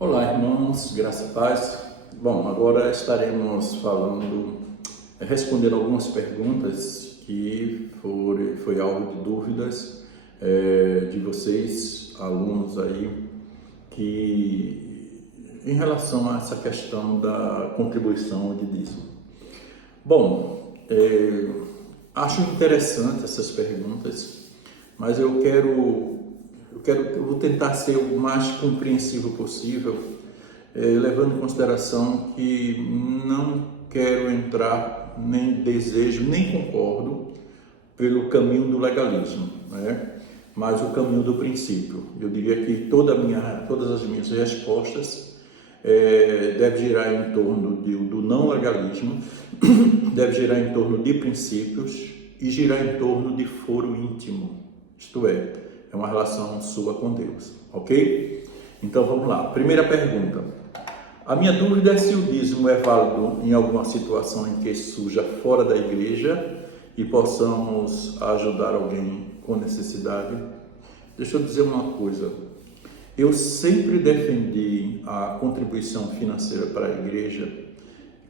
Olá, irmãos, graça e paz. Bom, agora estaremos respondendo algumas perguntas que foi alvo de dúvidas de vocês, alunos aí, em relação a essa questão da contribuição de dízimo. Bom, acho interessante essas perguntas, mas eu vou tentar ser o mais compreensivo possível, levando em consideração que não quero entrar, nem desejo, nem concordo pelo caminho do legalismo, né? Mas o caminho do princípio. Eu diria que todas as minhas respostas devem girar em torno do não legalismo, deve girar em torno de princípios e girar em torno de foro íntimo, isto é uma relação sua com Deus, ok? Então vamos lá. Primeira pergunta. A minha dúvida é se o dízimo é válido em alguma situação em que surja fora da igreja e possamos ajudar alguém com necessidade. Deixa eu dizer uma coisa. Eu sempre defendi a contribuição financeira para a igreja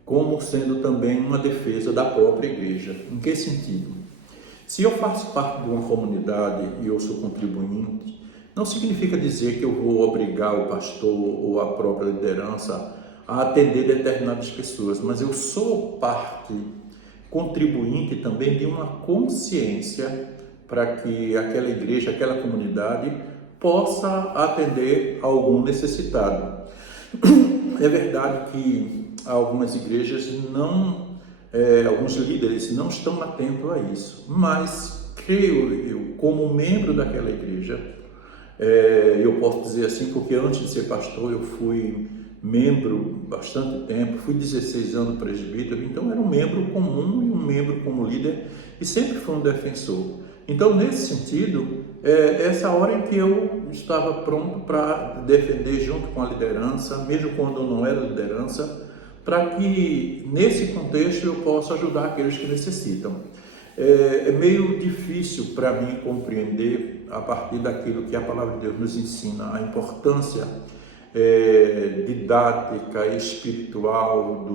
como sendo também uma defesa da própria igreja. Em que sentido? Se eu faço parte de uma comunidade e eu sou contribuinte, não significa dizer que eu vou obrigar o pastor ou a própria liderança a atender determinadas pessoas, mas eu sou parte contribuinte também de uma consciência para que aquela igreja, aquela comunidade possa atender algum necessitado. É verdade que algumas igrejas alguns líderes não estão atentos a isso, mas creio eu, como membro daquela igreja, eu posso dizer assim, porque antes de ser pastor eu fui membro bastante tempo, fui 16 anos presbítero, então era um membro comum e um membro como líder, e sempre fui um defensor. Então, nesse sentido, essa hora em que eu estava pronto para defender junto com a liderança, mesmo quando eu não era liderança, para que, nesse contexto, eu possa ajudar aqueles que necessitam. É meio difícil para mim compreender, a partir daquilo que a Palavra de Deus nos ensina, a importância didática e espiritual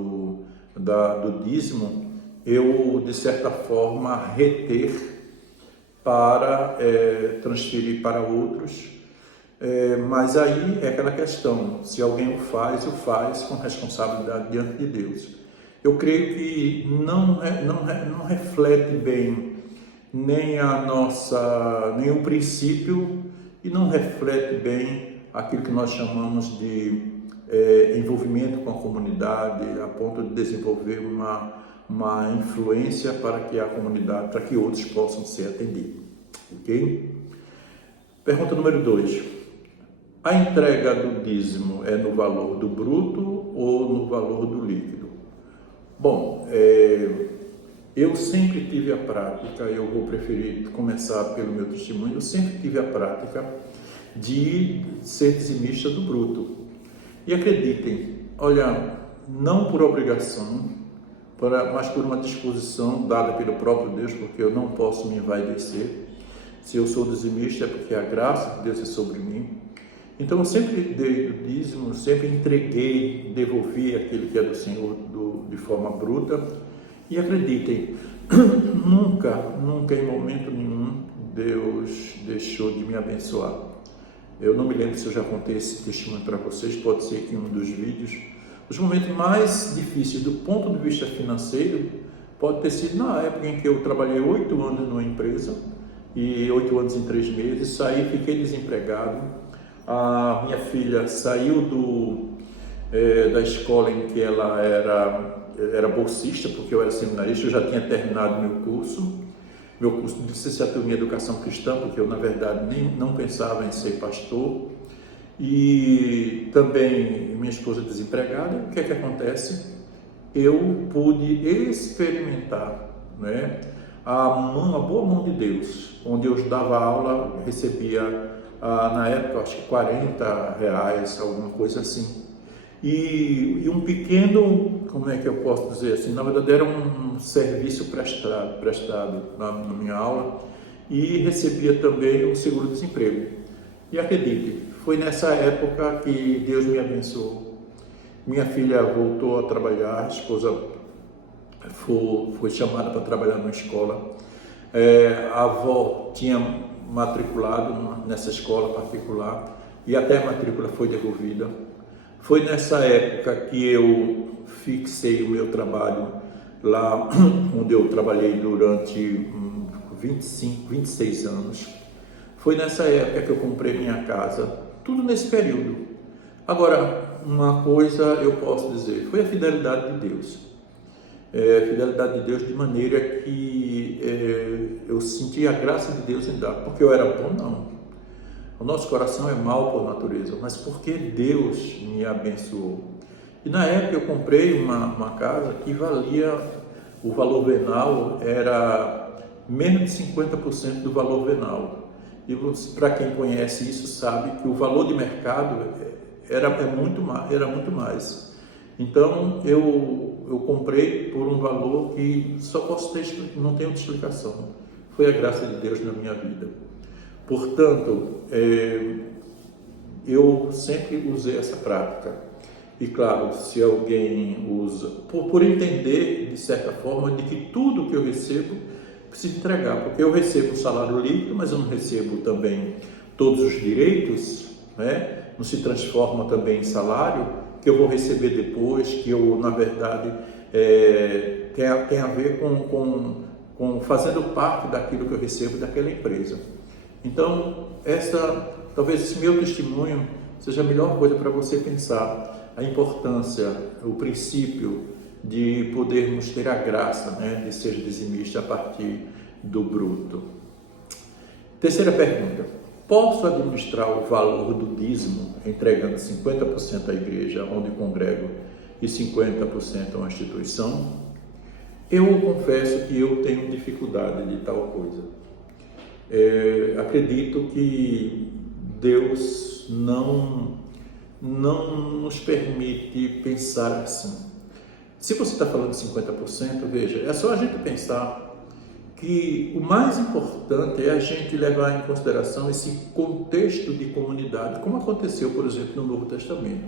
do dízimo, eu, de certa forma, reter para transferir para outros. Mas aí é aquela questão, se alguém o faz com responsabilidade diante de Deus. Eu creio que não reflete bem nem o princípio e não reflete bem aquilo que nós chamamos de envolvimento com a comunidade, a ponto de desenvolver uma influência para que a comunidade, para que outros possam ser atendidos. Ok? Pergunta número 2. A entrega do dízimo é no valor do bruto ou no valor do líquido? Bom, eu sempre tive a prática, eu vou preferir começar pelo meu testemunho, eu sempre tive a prática de ser dizimista do bruto. E acreditem, olha, não por obrigação, mas por uma disposição dada pelo próprio Deus, porque eu não posso me envaidecer. Se eu sou dizimista é porque a graça de Deus é sobre mim. Então eu sempre dei o dízimo, sempre entreguei, devolvi aquilo que é do Senhor de forma bruta. E acreditem, nunca em momento nenhum Deus deixou de me abençoar. Eu não me lembro se eu já contei esse testemunho para vocês, pode ser que em um dos vídeos. Os momentos mais difíceis do ponto de vista financeiro pode ter sido na época em que eu trabalhei 8 anos numa empresa e 8 anos em 3 meses, saí, fiquei desempregado. A minha filha saiu da escola em que ela era bolsista, porque eu era seminarista, eu já tinha terminado meu curso de licenciatura em Educação Cristã, porque eu, na verdade, não pensava em ser pastor. E também minha esposa desempregada. O que é que acontece? Eu pude experimentar, né, a boa mão de Deus, onde eu dava aula, recebia na época, acho que R$40, alguma coisa assim. E um pequeno, como é que eu posso dizer assim, na verdade era um serviço prestado na minha aula, e recebia também o seguro-desemprego. E acredite, foi nessa época que Deus me abençoou. Minha filha voltou a trabalhar, a esposa foi chamada para trabalhar numa escola. A avó tinha matriculado nessa escola particular e até a matrícula foi devolvida. Foi nessa época que eu fixei o meu trabalho lá onde eu trabalhei durante 26 anos. Foi nessa época que eu comprei minha casa, tudo nesse período. Agora, uma coisa eu posso dizer, foi a fidelidade de Deus. A fidelidade de Deus de maneira que eu senti a graça de Deus em dar, porque eu era bom, não. O nosso coração é mau por natureza, mas porque Deus me abençoou. E na época eu comprei uma casa que valia, o valor venal era menos de 50% do valor venal. E para quem conhece isso sabe que o valor de mercado era muito mais. Então eu comprei por um valor que só posso ter, não tem outra explicação. Foi a graça de Deus na minha vida. Portanto, eu sempre usei essa prática. E claro, se alguém usa, por entender de certa forma de que tudo que eu recebo preciso entregar, porque eu recebo o salário líquido, mas eu não recebo também todos os direitos, né? Não se transforma também em salário, que eu vou receber depois, que eu, na verdade, tem a ver com fazendo parte daquilo que eu recebo daquela empresa. Então, talvez esse meu testemunho seja a melhor coisa para você pensar, a importância, o princípio de podermos ter a graça, né, de ser dizimista a partir do bruto. Terceira pergunta: posso administrar o valor do dízimo entregando 50% à igreja onde congrego e 50% a uma instituição? Eu confesso que eu tenho dificuldade de tal coisa. Acredito que Deus não nos permite pensar assim. Se você está falando de 50%, veja, é só a gente pensar que o mais importante é a gente levar em consideração esse contexto de comunidade, como aconteceu, por exemplo, no Novo Testamento.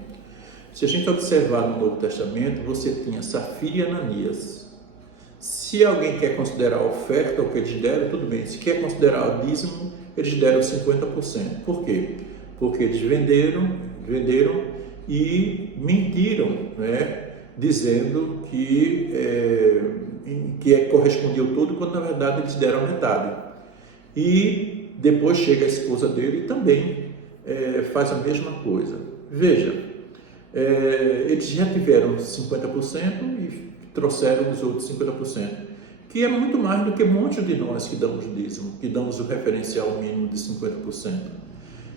Se a gente observar no Novo Testamento, você tinha Safira e Ananias. Se alguém quer considerar a oferta, o que eles deram, tudo bem. Se quer considerar o dízimo, eles deram 50%. Por quê? Porque eles venderam e mentiram, né? Dizendo que correspondia tudo, quando na verdade eles deram metade. E depois chega a esposa dele e também faz a mesma coisa. Veja, eles já tiveram 50% e trouxeram os outros 50%, que é muito mais do que muitos de nós que damos dízimo, que damos o referencial mínimo de 50%.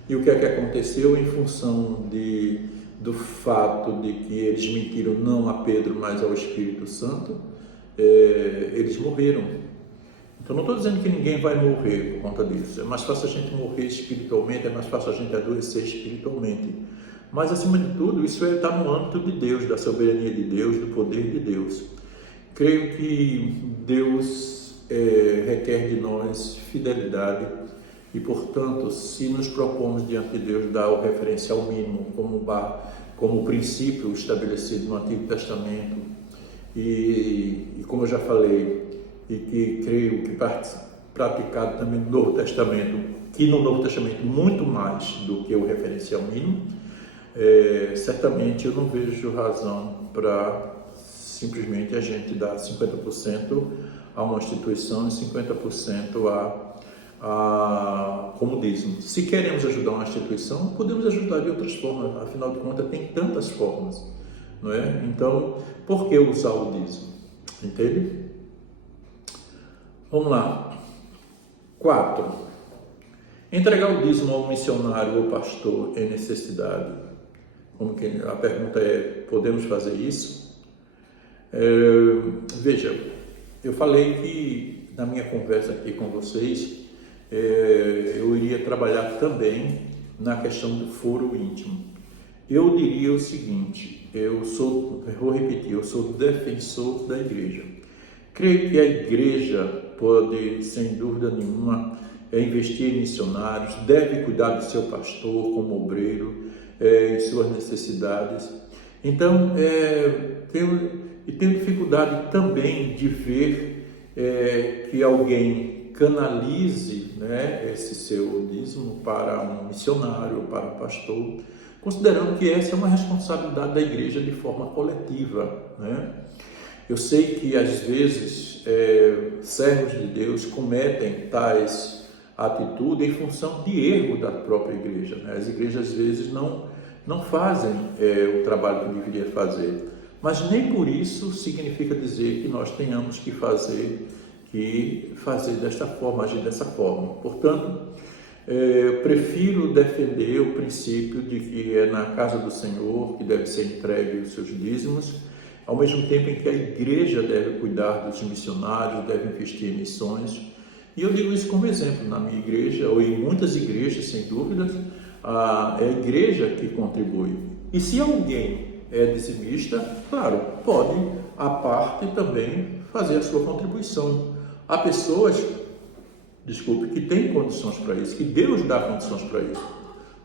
E o que é que aconteceu em função do fato de que eles mentiram não a Pedro, mas ao Espírito Santo? Eles morreram. Então não estou dizendo que ninguém vai morrer por conta disso. É mais fácil a gente morrer espiritualmente, é mais fácil a gente adoecer espiritualmente. Mas acima de tudo, isso está no âmbito de Deus, da soberania de Deus, do poder de Deus. Creio que Deus requer de nós fidelidade e, portanto, se nos propomos diante de Deus dar o referencial mínimo como princípio estabelecido no Antigo Testamento e como eu já falei, e que creio que praticado também no Novo Testamento, que no Novo Testamento muito mais do que o referencial mínimo, certamente eu não vejo razão para simplesmente a gente dar 50% a uma instituição e 50% como dízimo. Se queremos ajudar uma instituição, podemos ajudar de outras formas, afinal de contas tem tantas formas, não é? Então, por que usar o dízimo? Entende? Vamos lá. 4. Entregar o dízimo ao missionário ou pastor em necessidade. A pergunta é: podemos fazer isso? Veja, eu falei que na minha conversa aqui com vocês, eu iria trabalhar também na questão do foro íntimo. Eu diria o seguinte: vou repetir, eu sou defensor da igreja. Creio que a igreja pode, sem dúvida nenhuma, investir em missionários, deve cuidar do seu pastor como obreiro, em suas necessidades. Então, tenho dificuldade também de ver que alguém canalize, né, esse seu dízimo para um missionário, para um pastor, considerando que essa é uma responsabilidade da igreja de forma coletiva, né? Eu sei que às vezes servos de Deus cometem tais atitudes em função de erro da própria igreja, né? As igrejas às vezes não fazem o trabalho que deveria fazer, mas nem por isso significa dizer que nós tenhamos que fazer desta forma, agir dessa forma. Portanto, eu prefiro defender o princípio de que é na casa do Senhor que deve ser entregue os seus dízimos, ao mesmo tempo em que a igreja deve cuidar dos missionários, deve investir em missões. E eu digo isso como exemplo na minha igreja, ou em muitas igrejas, sem dúvidas, é a igreja que contribui. E se alguém é dizimista, claro, pode, à parte, também fazer a sua contribuição. Há pessoas, que têm condições para isso, que Deus dá condições para isso.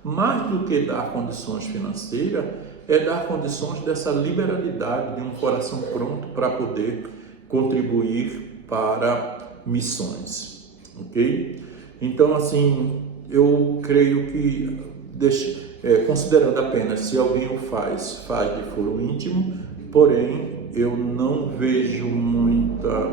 Mais do que dar condições financeiras, é dar condições dessa liberalidade, de um coração pronto para poder contribuir para missões, ok? Então, assim, eu creio que, considerando apenas se alguém o faz de foro íntimo, porém, eu não vejo muita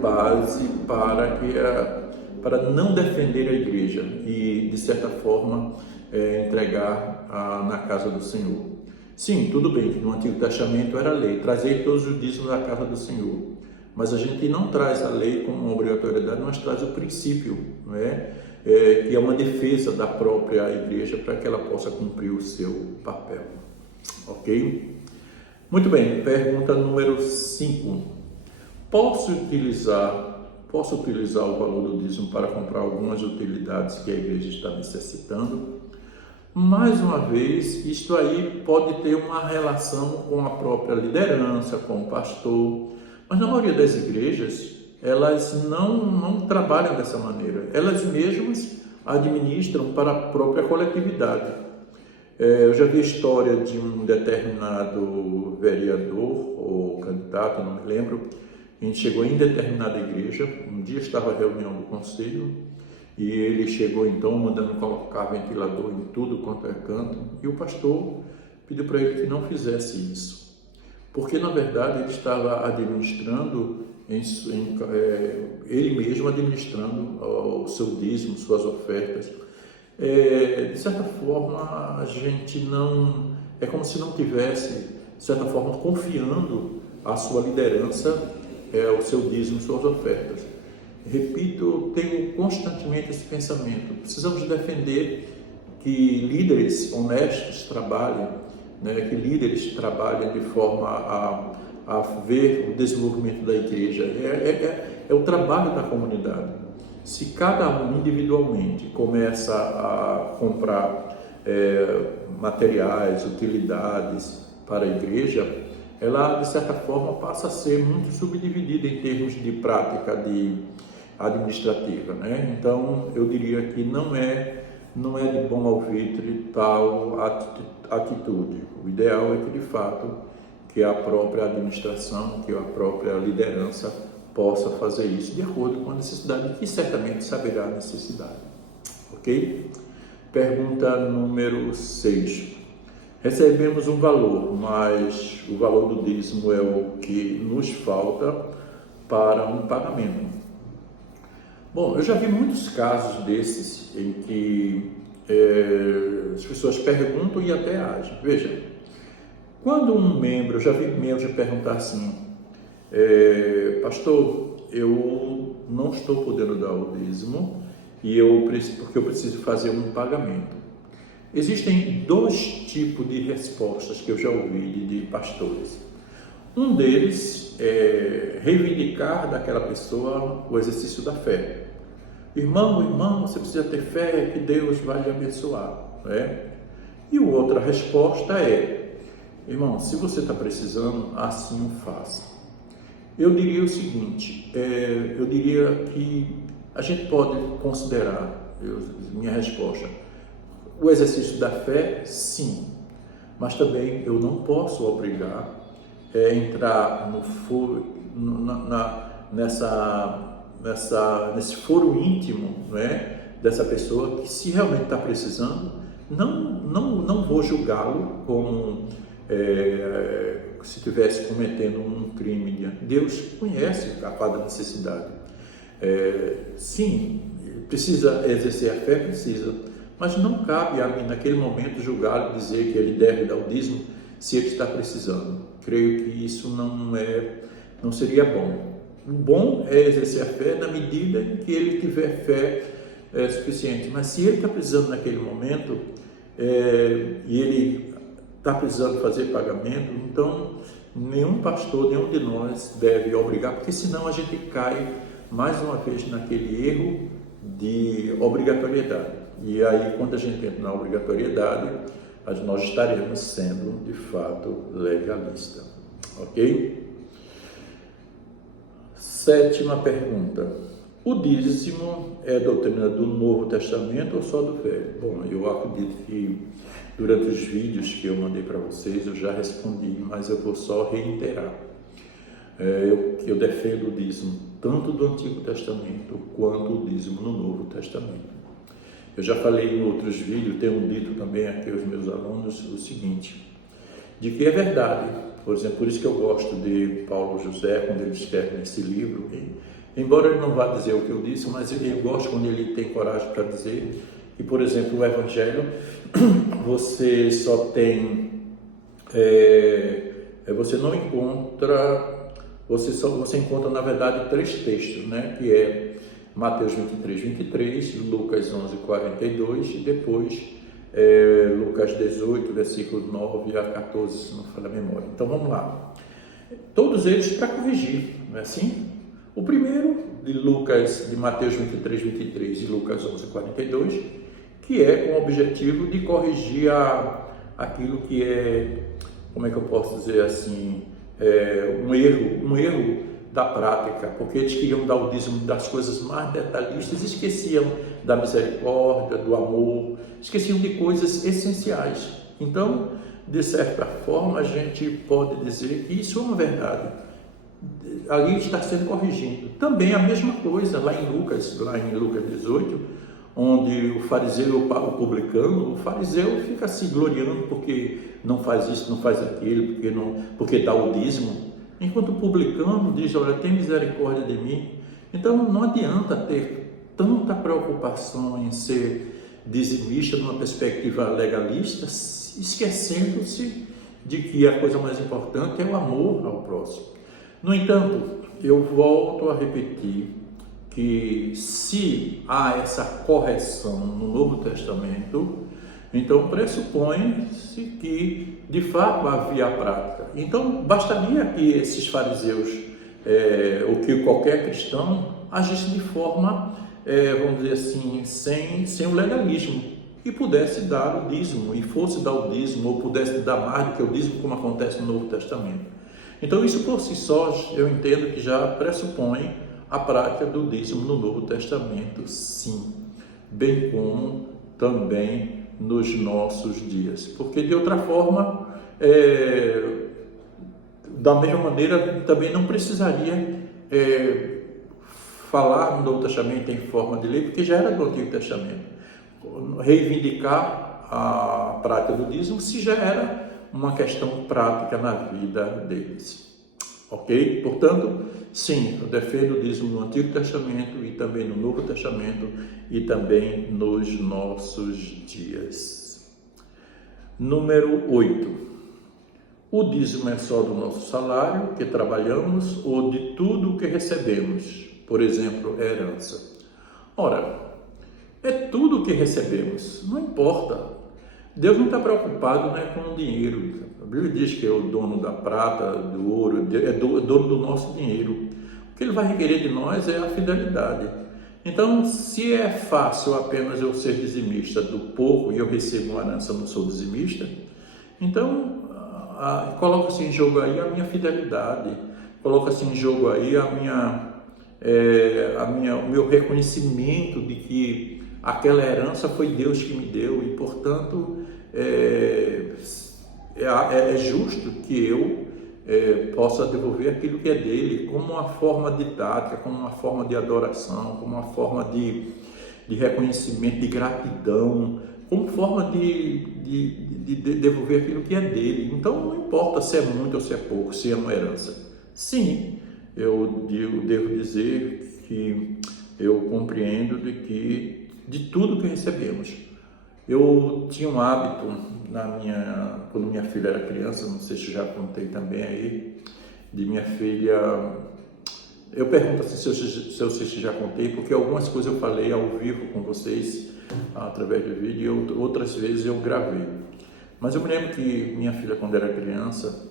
base para não defender a igreja e, de certa forma, entregar na casa do Senhor. Sim, tudo bem que no Antigo Testamento era lei, trazer todos os dízimos da casa do Senhor. Mas a gente não traz a lei como uma obrigatoriedade, mas traz o princípio, não é? Que é uma defesa da própria igreja para que ela possa cumprir o seu papel. Ok? Muito bem, pergunta número 5. Posso utilizar o valor do dízimo para comprar algumas utilidades que a igreja está necessitando? Mais uma vez, isto aí pode ter uma relação com a própria liderança, com o pastor, mas na maioria das igrejas, elas não trabalham dessa maneira. Elas mesmas administram para a própria coletividade. Eu já vi a história de um determinado vereador ou candidato, não me lembro. A gente chegou em determinada igreja, um dia estava a reunião do conselho, e ele chegou então mandando colocar ventilador em tudo quanto é canto, e o pastor pediu para ele que não fizesse isso, porque na verdade ele estava administrando, ele mesmo administrando o seu dízimo, suas ofertas. De certa forma, a gente não, é como se não tivesse, de certa forma, confiando a sua liderança, o seu dízimo, suas ofertas. Repito, tenho constantemente esse pensamento. Precisamos defender que líderes honestos trabalhem, né? Que líderes trabalhem de forma a ver o desenvolvimento da igreja. É o trabalho da comunidade. Se cada um individualmente começa a comprar materiais, utilidades para a igreja, ela de certa forma passa a ser muito subdividida em termos de prática administrativa, né? Então eu diria que não é de bom alvitre tal atitude. O ideal é que de fato que a própria administração, que a própria liderança possa fazer isso de acordo com a necessidade, que certamente saberá a necessidade. Ok? Pergunta número 6. Recebemos um valor, mas o valor do dízimo é o que nos falta para um pagamento. Bom, eu já vi muitos casos desses em que as pessoas perguntam e até agem. Veja, quando um membro, eu já vi membros perguntar assim, pastor, eu não estou podendo dar o dízimo porque eu preciso fazer um pagamento. Existem dois tipos de respostas que eu já ouvi de pastores. Um deles é reivindicar daquela pessoa o exercício da fé. Irmão, você precisa ter fé que Deus vai lhe abençoar, né? E a outra resposta é, irmão, se você está precisando, assim o faça. Eu diria o seguinte, eu diria que A gente pode considerar, minha resposta, o exercício da fé, sim, mas também eu não posso obrigar a entrar no foro, nesse foro íntimo, não é, dessa pessoa que, se realmente está precisando, não vou julgá-lo como se estivesse cometendo um crime. Deus conhece a cada necessidade. Sim, precisa exercer a fé, precisa, mas não cabe a mim naquele momento julgá-lo e dizer que ele deve dar o dízimo se ele está precisando. Creio que isso não seria bom. O bom é exercer a fé na medida em que ele tiver fé suficiente. Mas se ele está precisando naquele momento e ele está precisando fazer pagamento, então nenhum pastor, nenhum de nós deve obrigar, porque senão a gente cai mais uma vez naquele erro de obrigatoriedade. E aí, quando a gente entra na obrigatoriedade, nós estaremos sendo, de fato, legalista. Ok? 7ª pergunta. O dízimo é doutrina do Novo Testamento ou só do Velho? Bom, eu acredito que durante os vídeos que eu mandei para vocês eu já respondi, mas eu vou só reiterar. Eu defendo o dízimo tanto do Antigo Testamento quanto o dízimo no Novo Testamento. Eu já falei em outros vídeos, tenho dito também aqui aos meus alunos o seguinte, de que é verdade, por exemplo, por isso que eu gosto de Paulo José, quando ele escreve nesse livro, embora ele não vá dizer o que eu disse, mas eu gosto quando ele tem coragem para dizer que, por exemplo, o Evangelho, você só tem, você não encontra, você encontra, na verdade, 3 textos, né, que é Mateus 23, Lucas 11:42 e depois Lucas 18, versículos 9 a 14, se não falha a memória. Então vamos lá. Todos eles para corrigir, não é assim? O primeiro, de Mateus 23 e Lucas 11:42, que é com o objetivo de corrigir aquilo que como é que eu posso dizer assim, um erro da prática, porque eles queriam dar o dízimo das coisas mais detalhistas, esqueciam da misericórdia, do amor, esqueciam de coisas essenciais. Então, de certa forma, a gente pode dizer que isso é uma verdade. Ali está sendo corrigido. Também a mesma coisa lá em Lucas 18, onde o fariseu, o publicano, o fariseu fica se gloriando porque não faz isso, não faz aquilo, porque dá o dízimo. Enquanto o publicano diz, olha, tem misericórdia de mim. Então não adianta ter tanta preocupação em ser dizimista numa perspectiva legalista, esquecendo-se de que a coisa mais importante é o amor ao próximo. No entanto, eu volto a repetir que se há essa correção no Novo Testamento, então pressupõe-se que de fato havia a prática. Então bastaria que esses fariseus, ou que qualquer cristão, agisse de forma, vamos dizer assim, sem o legalismo, e pudesse dar o dízimo, e fosse dar o dízimo, ou pudesse dar mais do que o dízimo, como acontece no Novo Testamento. Então isso por si só, eu entendo que já pressupõe a prática do dízimo no Novo Testamento, sim, bem como também nos nossos dias, porque de outra forma, da mesma maneira, também não precisaria falar no Novo Testamento em forma de lei, porque já era do Antigo Testamento. Reivindicar a prática do dízimo se já era uma questão prática na vida deles. Ok? Portanto, sim, eu defendo o dízimo no Antigo Testamento e também no Novo Testamento e também nos nossos dias. Número 8. O dízimo é só do nosso salário que trabalhamos ou de tudo o que recebemos, por exemplo, herança. Ora, é tudo o que recebemos, não importa. Deus não está preocupado, né, com o dinheiro. A Bíblia diz que é o dono da prata, do ouro, é dono do nosso dinheiro. O que Ele vai requerer de nós é a fidelidade. Então, se é fácil apenas eu ser dizimista do pouco e eu recebo uma herança, eu não sou dizimista, então coloca-se em jogo aí a minha fidelidade, coloca-se em jogo aí a minha o meu reconhecimento de que aquela herança foi Deus que me deu e, portanto, é justo que eu possa devolver aquilo que é dele, como uma forma didática, como uma forma de adoração, como uma forma de reconhecimento, de gratidão, como forma de devolver aquilo que é dele. Então, não importa se é muito ou se é pouco, se é uma herança. Sim, eu devo dizer que eu compreendo de tudo que recebemos. Eu tinha um hábito, quando minha filha era criança, não sei se já contei também aí, de minha filha. Eu pergunto assim, se eu sei se já contei, porque algumas coisas eu falei ao vivo com vocês, através do vídeo, e outras vezes eu gravei. Mas eu me lembro que minha filha, quando era criança,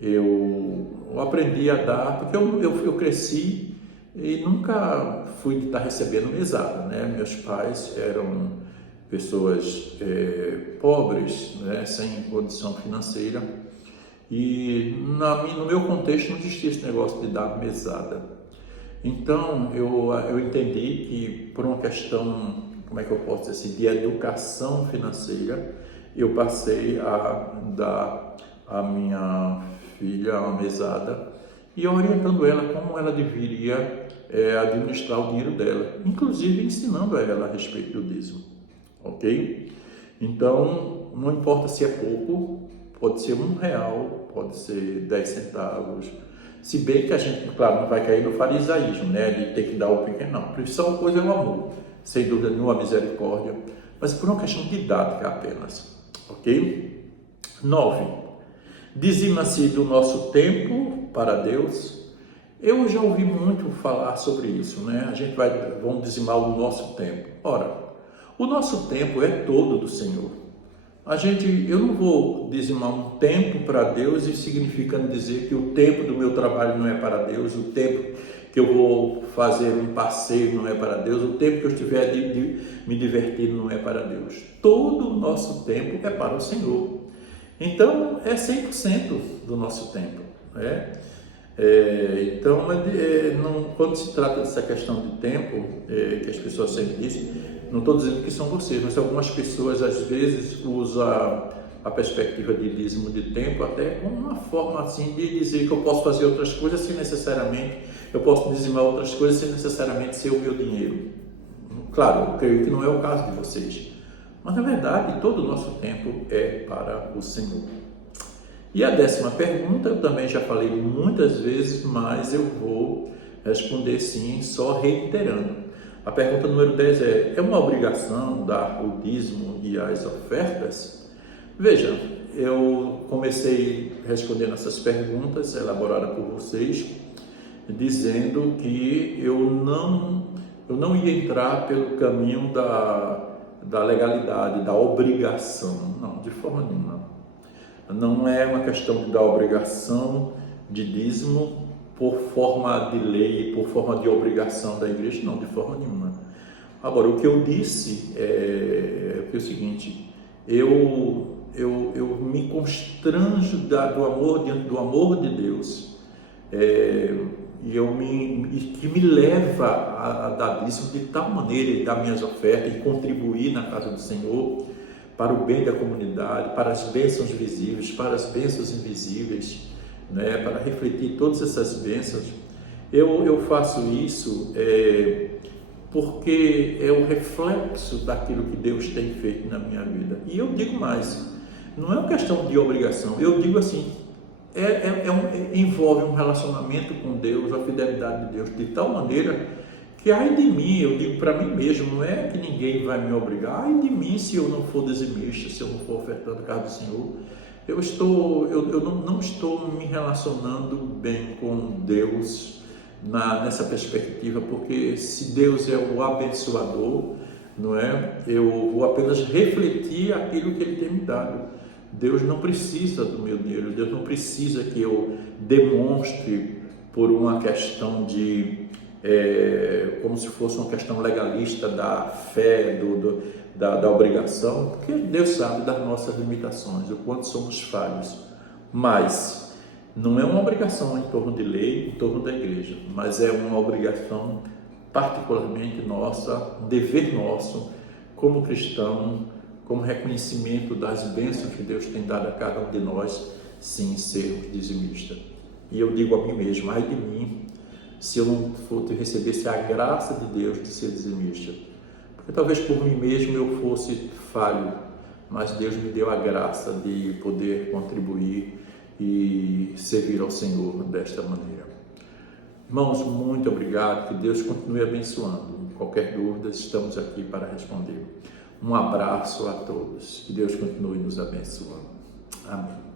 eu aprendi a dar, porque eu cresci e nunca fui de estar recebendo mesada, né? Meus pais eram pessoas pobres, né? Sem condição financeira, e no meu contexto não existia esse negócio de dar mesada. Então eu entendi que, por uma questão, como é que eu posso dizer assim, de educação financeira, eu passei a dar à minha filha uma mesada e orientando ela como ela deveria administrar o dinheiro dela, inclusive ensinando a ela a respeito do dízimo, ok? Então, não importa se é pouco, pode ser R$1, pode ser 10 centavos, se bem que a gente, claro, não vai cair no farisaísmo, né, de ter que dar o pequeno, não. A principal coisa é o amor, sem dúvida nenhuma, a misericórdia, mas por uma questão didática apenas, ok? 9. Dizima-se do nosso tempo para Deus. Eu já ouvi muito falar sobre isso, né? Vamos dizimar o nosso tempo. Ora, o nosso tempo é todo do Senhor. Eu não vou dizimar um tempo para Deus e significando dizer que o tempo do meu trabalho não é para Deus, o tempo que eu vou fazer um passeio não é para Deus, o tempo que eu estiver me divertindo não é para Deus. Todo o nosso tempo é para o Senhor. Então, é 100% do nosso tempo, né? Então, quando se trata dessa questão de tempo, que as pessoas sempre dizem, não estou dizendo que são vocês, mas algumas pessoas às vezes usam a perspectiva de dízimo de tempo até como uma forma assim de dizer que eu posso fazer outras coisas sem necessariamente, eu posso dizimar outras coisas sem necessariamente ser o meu dinheiro. Claro, eu creio que não é o caso de vocês, mas na verdade todo o nosso tempo é para o Senhor. E a 10ª pergunta, eu também já falei muitas vezes, mas eu vou responder sim, só reiterando. A pergunta número 10 é uma obrigação dar o dízimo e as ofertas? Veja, eu comecei respondendo essas perguntas elaboradas por vocês, dizendo que eu não ia entrar pelo caminho da legalidade, da obrigação, não, de forma nenhuma. Não é uma questão da obrigação de dízimo por forma de lei, por forma de obrigação da igreja, não, de forma nenhuma. Agora, o que eu disse é o seguinte, eu me constranjo diante do amor de Deus, que me leva a dar dízimo de tal maneira, e dar minhas ofertas e contribuir na casa do Senhor, para o bem da comunidade, para as bênçãos visíveis, para as bênçãos invisíveis, né? Para refletir todas essas bênçãos. Eu faço isso porque é o reflexo daquilo que Deus tem feito na minha vida. E eu digo mais, não é uma questão de obrigação, eu digo assim, envolve um relacionamento com Deus, a fidelidade de Deus, de tal maneira que ai de mim, eu digo para mim mesmo, não é que ninguém vai me obrigar, ai de mim se eu não for dizimista, se eu não for ofertando a casa do Senhor, eu não estou me relacionando bem com Deus nessa perspectiva, porque se Deus é o abençoador, não é? Eu vou apenas refletir aquilo que Ele tem me dado. Deus não precisa do meu dinheiro, Deus não precisa que eu demonstre por uma questão como se fosse uma questão legalista da fé, da obrigação, porque Deus sabe das nossas limitações, o quanto somos falhos. Mas Não é uma obrigação em torno de lei, em torno da igreja, mas é uma obrigação particularmente nossa, um dever nosso como cristão, como reconhecimento das bênçãos que Deus tem dado a cada um de nós, sim, sermos dizimistas. E eu digo a mim mesmo, ai de mim, se eu não recebesse a graça de Deus de ser dizimista. Porque talvez por mim mesmo eu fosse falho, mas Deus me deu a graça de poder contribuir e servir ao Senhor desta maneira. Irmãos, muito obrigado, que Deus continue abençoando. Qualquer dúvida, estamos aqui para responder. Um abraço a todos, que Deus continue nos abençoando. Amém.